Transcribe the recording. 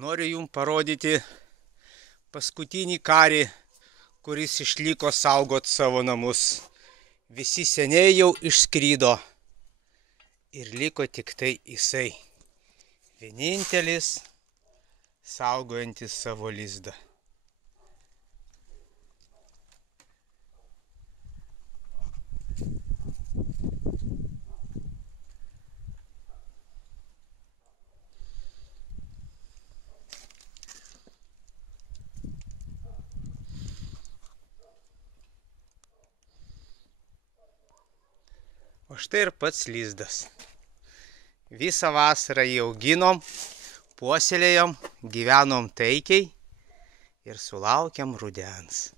Noriu jums parodyti paskutinį karį, kuris išliko saugot savo namus. Visi seniai jau išskrido ir liko tik tai jisai. Vienintelis saugojantis savo lizdą. O štai ir pats lizdas. Visą vasarą jį auginom, puoselėjom, gyvenom taikiai ir sulaukėm rudens.